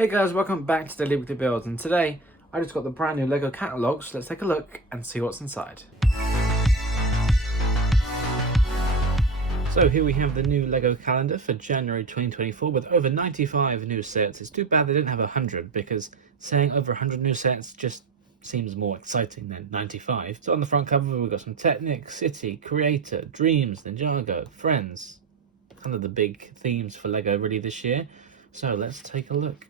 Hey guys, welcome back to Daily Weekly Builds, and today I just got the brand new LEGO Catalogue, so let's take a look and see what's inside. So here we have the new LEGO calendar for January 2024 with over 95 new sets. It's too bad they didn't have 100 because saying over 100 new sets just seems more exciting than 95. So on the front cover we've got some Technic, City, Creator, Dreams, Ninjago, Friends. Kind of the big themes for LEGO really this year. So let's take a look.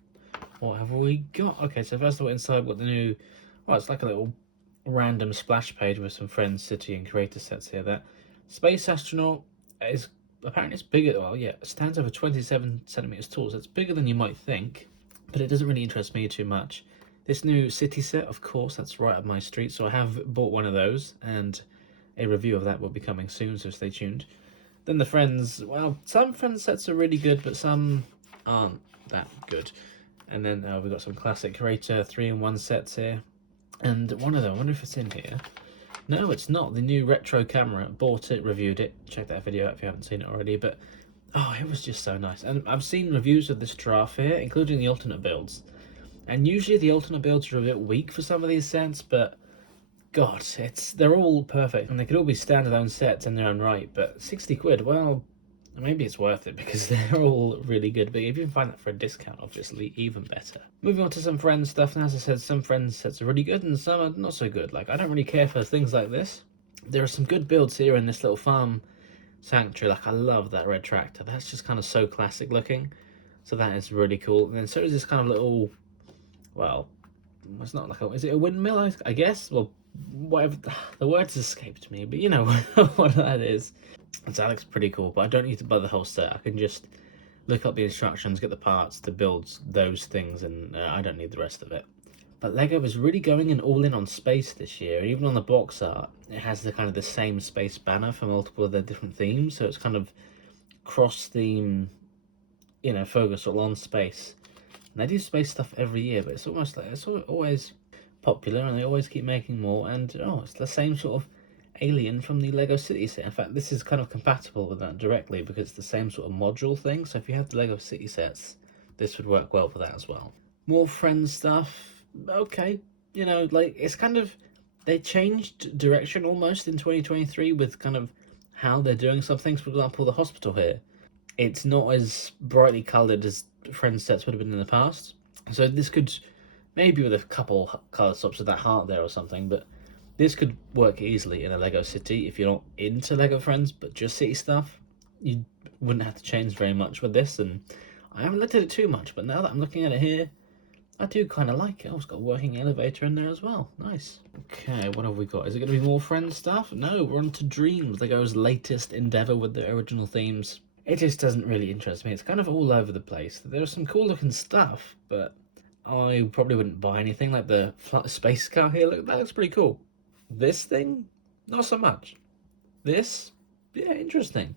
What have we got? Okay, so first of all, inside we've got the new, well, it's like a little random splash page with some Friends, City, and Creator sets here. That Space Astronaut is, apparently it's bigger, well, yeah, it stands over 27 centimeters tall, so it's bigger than you might think, but it doesn't really interest me too much. This new City set, of course, that's right up my street, so I have bought one of those, and a review of that will be coming soon, so stay tuned. Then the Friends, well, some Friends sets are really good, but some aren't that good. And then we've got some classic Creator 3-in-1 sets here. And one of them, I wonder if it's in here. No, it's not. The new retro camera. Bought it, reviewed it. Check that video out if you haven't seen it already. But, oh, it was just so nice. And I've seen reviews of this giraffe here, including the alternate builds. And usually the alternate builds are a bit weak for some of these sets, but God, they're all perfect. And they could all be standalone sets in their own right. But 60 quid, well, maybe it's worth it because they're all really good, but if you can find that for a discount, obviously, even better. Moving on to some Friends stuff, and as I said, some Friends sets are really good and some are not so good. Like, I don't really care for things like this. There are some good builds here in this little farm sanctuary. Like, I love that red tractor. That's just kind of so classic looking. So that is really cool. And then so is this kind of little, well, it's not like is it a windmill, I guess? Well, whatever, the words escaped me, but you know what that is. So that looks pretty cool, but I don't need to buy the whole set. I can just look up the instructions, get the parts to build those things, and I don't need the rest of it. But LEGO is really going all in on space this year. Even on the box art, it has the kind of the same space banner for multiple of their different themes, so it's kind of cross-theme, you know, focus all on space. And they do space stuff every year, but it's almost like it's always popular, and they always keep making more. And oh, it's the same sort of alien from the Lego City set. In fact, this is kind of compatible with that directly because it's the same sort of module thing. So if you have the Lego City sets, this would work well for that as well. More Friends stuff. Okay, you know, like it's kind of, they changed direction almost in 2023 with kind of how they're doing some things. For example, the hospital here, it's not as brightly coloured as Friends sets would have been in the past. So this could, maybe with a couple colour swaps of that heart there or something, but this could work easily in a Lego City if you're not into Lego Friends, but just City stuff. You wouldn't have to change very much with this, and I haven't looked at it too much, but now that I'm looking at it here, I do kind of like it. Oh, it's got a working elevator in there as well. Nice. Okay, what have we got? Is it going to be more Friends stuff? No, we're on to Dreams, Lego's latest endeavour with the original themes. It just doesn't really interest me. It's kind of all over the place. There's some cool looking stuff, but I probably wouldn't buy anything like the space car here. Look, that looks pretty cool. This thing, not so much. This, yeah, interesting.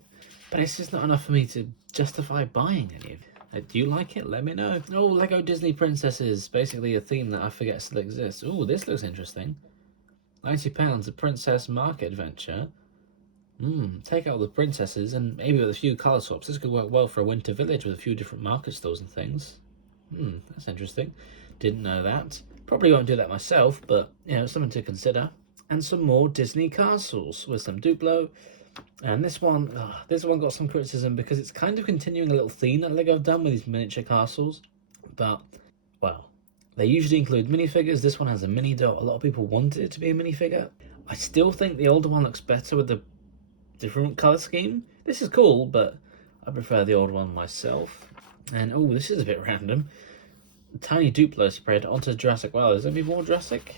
But it's just not enough for me to justify buying any of it. Do you like it? Let me know. Oh, Lego Disney Princesses. Basically a theme that I forget still exists. Oh, this looks interesting. £90, a Princess Market Adventure. Take out the princesses and maybe with a few colour swaps. This could work well for a winter village with a few different market stalls and things. That's interesting. Didn't know that. Probably won't do that myself, but, you know, something to consider. And some more Disney castles with some Duplo. And this one got some criticism because it's kind of continuing a little theme that LEGO have done with these miniature castles. But, well, they usually include minifigures. This one has a mini doll. A lot of people wanted it to be a minifigure. I still think the older one looks better with the different colour scheme. This is cool, but I prefer the old one myself. And, oh, this is a bit random. Tiny Duplo spread onto Jurassic. Well, is there any more Jurassic?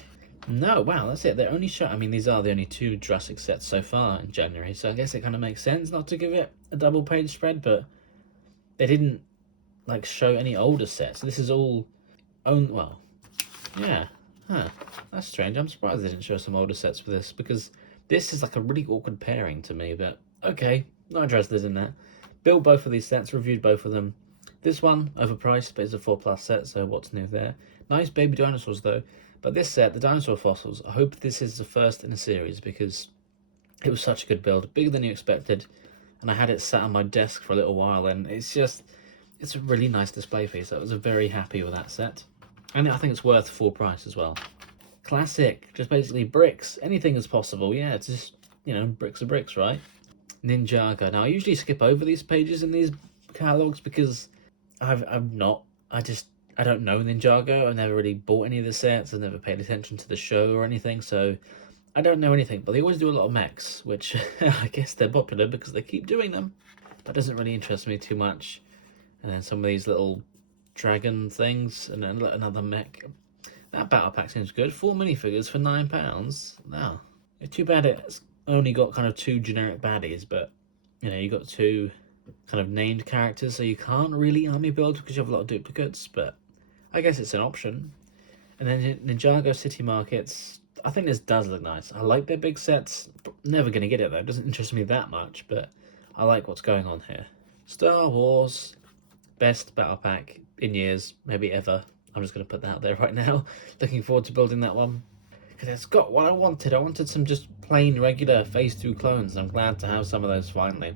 No, wow, that's it. They're only I mean, these are the only 2 Jurassic sets so far in January, so I guess it kind of makes sense not to give it a double page spread, but they didn't, like, show any older sets. This is all well, yeah, that's strange. I'm surprised they didn't show some older sets for this, because this is like a really awkward pairing to me, but okay, not interested in that. Built both of these sets, reviewed both of them. This one, overpriced, but it's a 4+ set, so what's new there? Nice baby dinosaurs, though. But this set, the dinosaur fossils, I hope this is the first in a series because it was such a good build, bigger than you expected, and I had it sat on my desk for a little while, and it's just, it's a really nice display piece. I was very happy with that set. And I think it's worth full price as well. Classic, just basically bricks. Anything is possible. Yeah, it's just, you know, bricks are bricks, right? Ninjago. Now, I usually skip over these pages in these catalogs because I don't know Ninjago. I've never really bought any of the sets. I've never paid attention to the show or anything, so I don't know anything. But they always do a lot of mechs, which I guess they're popular because they keep doing them. That doesn't really interest me too much. And then some of these little dragon things, and then another mech. That battle pack seems good. 4 minifigures for £9. Now, too bad it's only got kind of 2 generic baddies, but you know, you got 2 kind of named characters, so you can't really army build because you have a lot of duplicates, but I guess it's an option. And then Ninjago City Markets, I think this does look nice. I like their big sets. Never going to get it though. It doesn't interest me that much, but I like what's going on here. Star Wars, best battle pack in years, maybe ever. I'm just going to put that out there right now. Looking forward to building that one. Because it's got what I wanted. I wanted some just plain, regular Phase 2 clones. I'm glad to have some of those finally.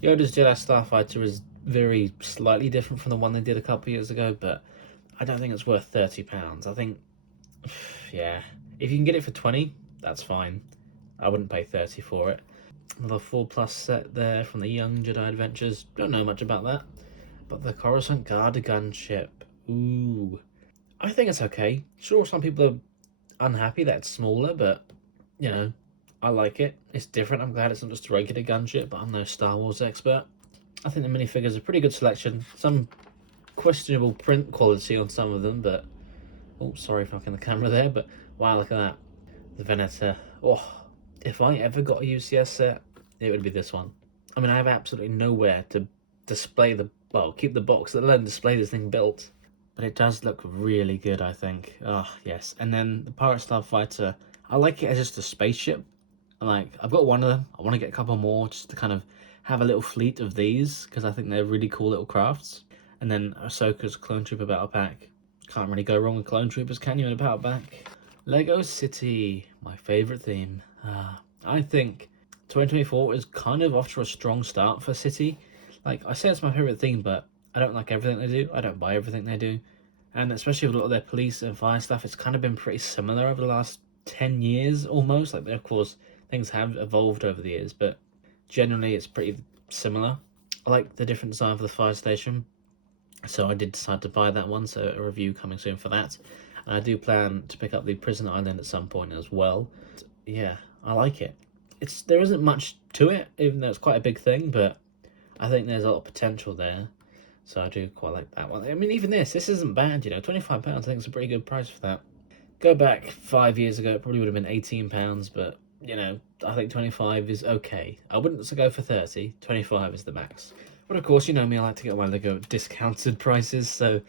Yoda's Jedi Starfighter is very slightly different from the one they did a couple years ago, but I don't think it's worth £30. I think, yeah, if you can get it for 20, that's fine. I wouldn't pay 30 for it. Another 4+ set there from the Young Jedi Adventures. Don't know much about that. But the Coruscant Guard gunship. Ooh. I think it's okay. Sure, some people are unhappy that it's smaller, but, you know, I like it. It's different. I'm glad it's not just a regular gunship, but I'm no Star Wars expert. I think the minifigures are a pretty good selection. Some questionable print quality on some of them, but... Oh, sorry for knocking the camera there, but wow, look at that. The Venator. Oh, if I ever got a UCS set, it would be this one. I mean, I have absolutely nowhere to display keep the box, let alone display this thing built. But it does look really good, I think. Oh, yes. And then the Pirate Starfighter, I like it as just a spaceship. Like, I've got one of them. I want to get a couple more just to kind of have a little fleet of these, because I think they're really cool little crafts. And then Ahsoka's Clone Trooper Battle Pack. Can't really go wrong with Clone Troopers, can you, in a Battle Pack? Lego City, my favourite theme. I think 2024 is kind of off to a strong start for City. Like, I say it's my favourite theme, but I don't like everything they do. I don't buy everything they do. And especially with a lot of their police and fire stuff, it's kind of been pretty similar over the last 10 years almost. Like, of course, things have evolved over the years, but generally it's pretty similar. I like the different design for the fire station, so I did decide to buy that one, so a review coming soon for that. And I do plan to pick up the Prison Island at some point as well. Yeah, I like it. There isn't much to it, even though it's quite a big thing, but I think there's a lot of potential there. So I do quite like that one. I mean, even this isn't bad, you know. £25, I think it's a pretty good price for that. Go back 5 years ago, it probably would have been £18, but, you know, I think 25 is okay. I wouldn't go for 30, 25 is the max. But of course, you know me, I like to get my Lego at discounted prices, so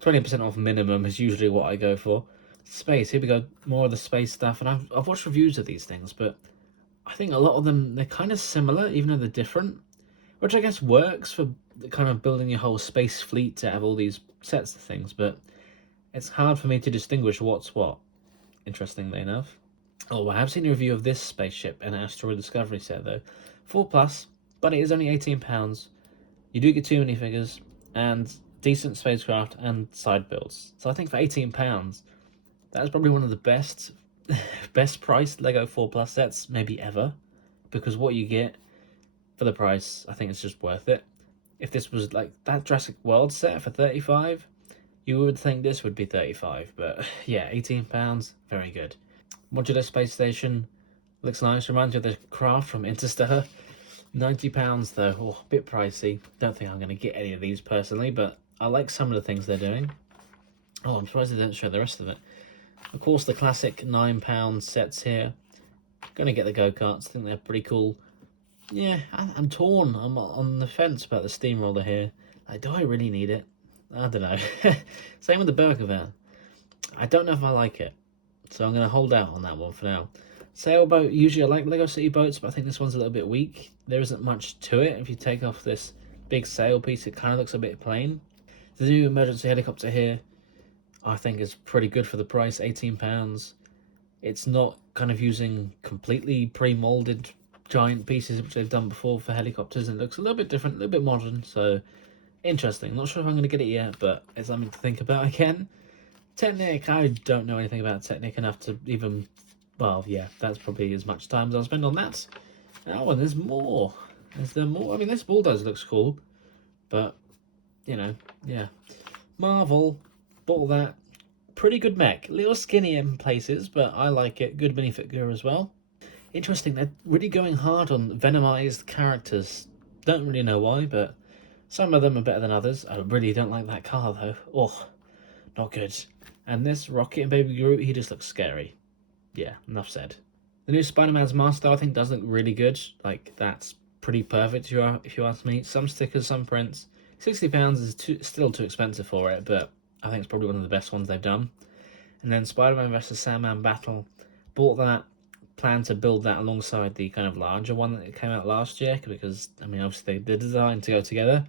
20% off minimum is usually what I go for. Space, here we go, more of the space stuff, and I've watched reviews of these things, but I think a lot of them, they're kind of similar, even though they're different, which I guess works for kind of building your whole space fleet to have all these sets of things, but it's hard for me to distinguish what's what, interestingly enough. Oh, I have seen a review of this spaceship and asteroid discovery set though. 4+, but it is only £18. You do get 2 minifigures and decent spacecraft and side builds. So I think for £18, that's probably one of the best priced Lego 4+ sets maybe ever, because what you get for the price, I think it's just worth it. If this was like that Jurassic World set for 35, you would think this would be 35, but yeah, £18, very good. Modular space station, looks nice, reminds you of the craft from Interstellar. £90 though, oh, a bit pricey. Don't think I'm going to get any of these personally, but I like some of the things they're doing. Oh, I'm surprised they didn't show the rest of it. Of course, the classic £9 sets here. Going to get the go-karts, I think they're pretty cool. Yeah, I'm torn. I'm on the fence about the steamroller here. Like, do I really need it? I don't know. Same with the burger van. I don't know if I like it, so I'm going to hold out on that one for now. Sailboat, usually I like Lego City boats, but I think this one's a little bit weak. There isn't much to it. If you take off this big sail piece, it kind of looks a bit plain. The new emergency helicopter here, I think is pretty good for the price, £18. It's not kind of using completely pre-molded giant pieces, which they've done before for helicopters, and it looks a little bit different, a little bit modern, so Interesting. Not sure if I'm going to get it yet, but it's something to think about again. Technic, I don't know anything about Technic enough to even... Well, yeah, that's probably as much time as I'll spend on that. Oh, and there's more. Is there more? I mean, this bulldozer looks cool, but, you know, yeah. Marvel, bought that. Pretty good mech. A little skinny in places, but I like it. Good minifigure as well. Interesting, they're really going hard on Venomized characters. Don't really know why, but some of them are better than others. I really don't like that car, though. Oh, not good. And this Rocket and Baby Groot, he just looks scary. Yeah, enough said. The new Spider-Man's mask, though, I think does look really good. Like, that's pretty perfect, if you ask me. Some stickers, some prints. £60 is still too expensive for it, but I think it's probably one of the best ones they've done. And then Spider-Man vs. Sandman Battle. Bought that. Plan to build that alongside the kind of larger one that came out last year, because, I mean, obviously they're designed to go together.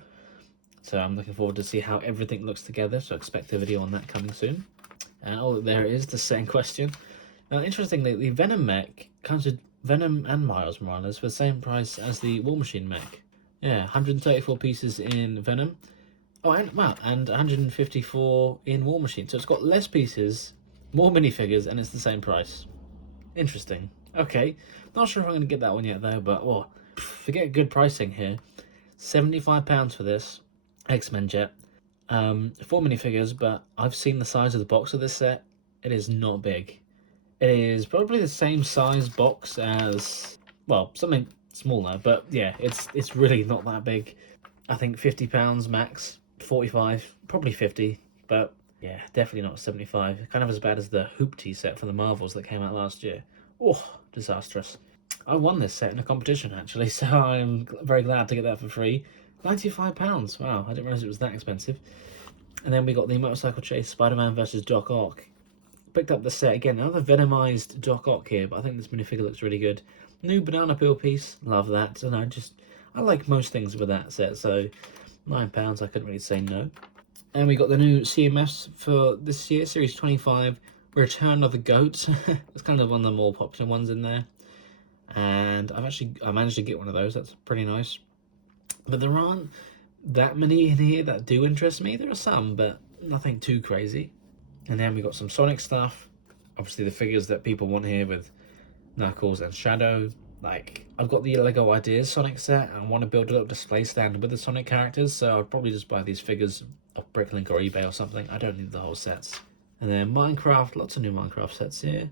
So I'm looking forward to see how everything looks together, so expect a video on that coming soon. And oh, there it is, the same question. Now, interestingly, the Venom mech comes with Venom and Miles Morales for the same price as the War Machine mech. Yeah, 134 pieces in Venom. Oh, and wow, and 154 in War Machine. So it's got less pieces, more minifigures, and it's the same price. Interesting. Okay, not sure if I'm going to get that one yet, though, but oh, forget good pricing here. £75 for this X-Men jet. 4 minifigures, but I've seen the size of the box of this set. It is not big. It is probably the same size box as, well, something smaller, but yeah, it's really not that big. I think £50 max, 45, probably 50, but yeah, definitely not 75. Kind of as bad as the Hoopty set from the Marvels that came out last year. Oh, disastrous. I won this set in a competition, actually, so I'm very glad to get that for free. £95. Wow, I didn't realise it was that expensive. And then we got the Motorcycle Chase Spider-Man versus Doc Ock. Picked up the set again, another Venomized Doc Ock here, but I think this minifigure looks really good. New banana peel piece, love that. And I like most things with that set, so £9, I couldn't really say no. And we got the new CMFs for this year, Series 25, Return of the Goat. It's kind of one of the more popular ones in there. And I managed to get one of those, that's pretty nice. But there aren't that many in here that do interest me. There are some, but nothing too crazy. And then we got some Sonic stuff. Obviously the figures that people want here with Knuckles and Shadow. Like, I've got the LEGO Ideas Sonic set and I want to build a little display stand with the Sonic characters, so I'll probably just buy these figures off Bricklink or eBay or something. I don't need the whole sets. And then Minecraft, lots of new Minecraft sets here.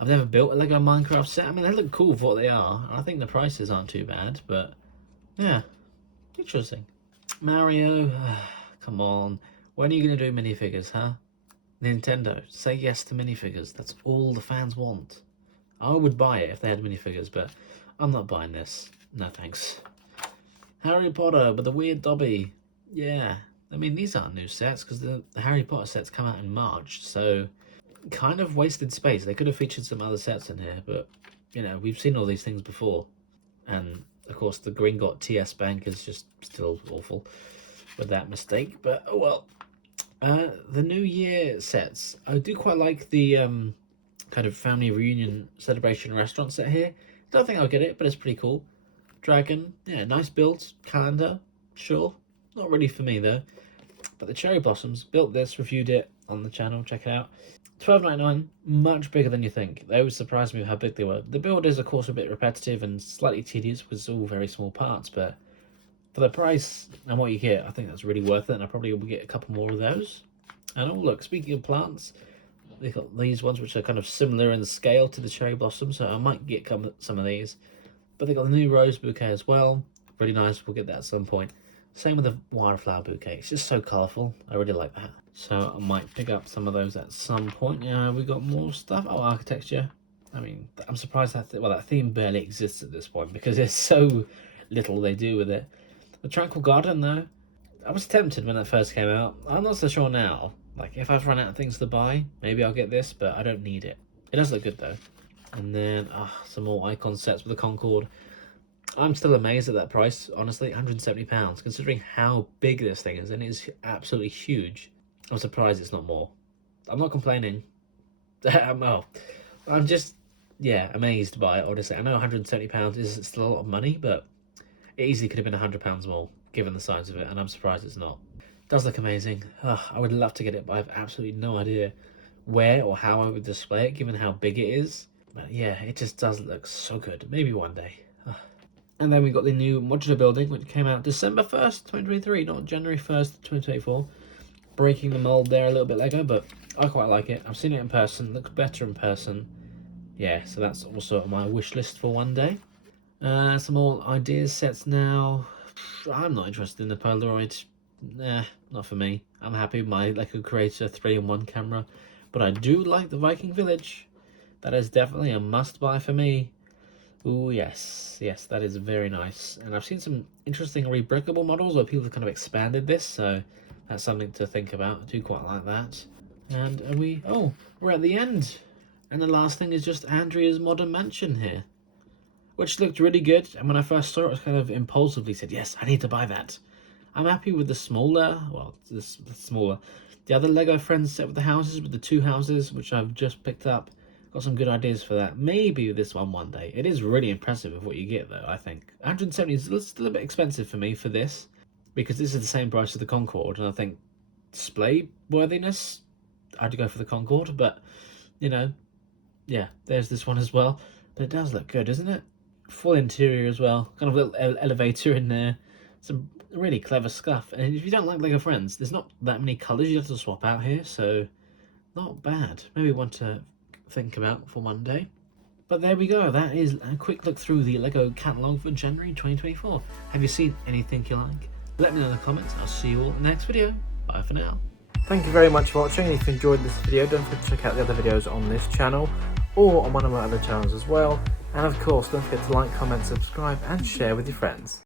I've never built a LEGO Minecraft set. I mean, they look cool for what they are. I think the prices aren't too bad, but yeah, interesting. Mario, come on. When are you going to do minifigures, huh? Nintendo, say yes to minifigures. That's all the fans want. I would buy it if they had minifigures, but I'm not buying this. No thanks. Harry Potter with the weird Dobby. Yeah, I mean, these aren't new sets because the Harry Potter sets come out in March, so kind of wasted space. They could have featured some other sets in here, but, you know, we've seen all these things before. And, of course, the Gringotts TS Bank is just still awful with that mistake, but oh well. The New Year sets. I do quite like the kind of family reunion celebration restaurant set here. Don't think I'll get it, but it's pretty cool. Dragon, yeah, nice builds. Calendar, sure. Not really for me though. But the Cherry Blossoms, built this, reviewed it on the channel, check it out. £12.99, much bigger than you think. They always surprised me with how big they were. The build is, of course, a bit repetitive and slightly tedious because it's all very small parts, but for the price and what you get, I think that's really worth it, and I probably will get a couple more of those. And oh look, speaking of plants, they've got these ones which are kind of similar in scale to the Cherry Blossom, so I might get some of these. But they've got the new rose bouquet as well. Really nice, we'll get that at some point. Same with the wildflower bouquet, it's just so colourful. I really like that. So I might pick up some of those at some point. Yeah, we got more stuff. Oh, architecture. I mean, I'm surprised that that theme barely exists at this point because there's so little they do with it. The Tranquil Garden, though, I was tempted when that first came out. I'm not so sure now. Like, if I've run out of things to buy, maybe I'll get this, but I don't need it. It does look good, though. And then, some more icon sets with the Concorde. I'm still amazed at that price, honestly, £170, considering how big this thing is, and it's absolutely huge. I'm surprised it's not more. I'm not complaining. I'm just, yeah, amazed by it, honestly. I know £170 is still a lot of money, but it easily could have been £100 more. given the size of it, and I'm surprised it's not. It does look amazing. I would love to get it, but I have absolutely no idea where or how I would display it, given how big it is. But yeah, it just does look so good. Maybe one day. And then we got the new modular building, which came out December 1st, 2023, not January 1st, 2024. Breaking the mold there a little bit, Lego, but I quite like it. I've seen it in person, looks better in person. Yeah, so that's also on my wish list for one day. Some more ideas sets now. I'm not interested in the Polaroid. Nah, not for me. I'm happy with my Lego Creator 3-in-1 camera, but I do like the Viking Village. That is definitely a must-buy for me. Ooh, yes, that is very nice. And I've seen some interesting rebrickable models where people have kind of expanded this, so that's something to think about. I do quite like that. And we're at the end. And the last thing is just Andrea's Modern Mansion here, which looked really good. And when I first saw it, I was kind of impulsively said, yes, I need to buy that. I'm happy with the smaller, the other Lego Friends set with the houses, with the 2 houses, which I've just picked up. Got some good ideas for that. Maybe this one day. It is really impressive with what you get, though, I think. 170 is still a bit expensive for me for this, because this is the same price as the Concorde, and I think display worthiness, I'd go for the Concorde, but, you know, yeah, there's this one as well. But it does look good, doesn't it? Full interior as well. Kind of a little elevator in there. Some really clever stuff. And if you don't like Lego Friends, there's not that many colours you have to swap out here, so not bad. Maybe one to think about for one day. But there we go. That is a quick look through the Lego Catalogue for January 2024. Have you seen anything you like? Let me know in the comments. I'll see you all in the next video. Bye for now. Thank you very much for watching. If you enjoyed this video, don't forget to check out the other videos on this channel or on one of my other channels as well. And of course, don't forget to like, comment, subscribe and share with your friends.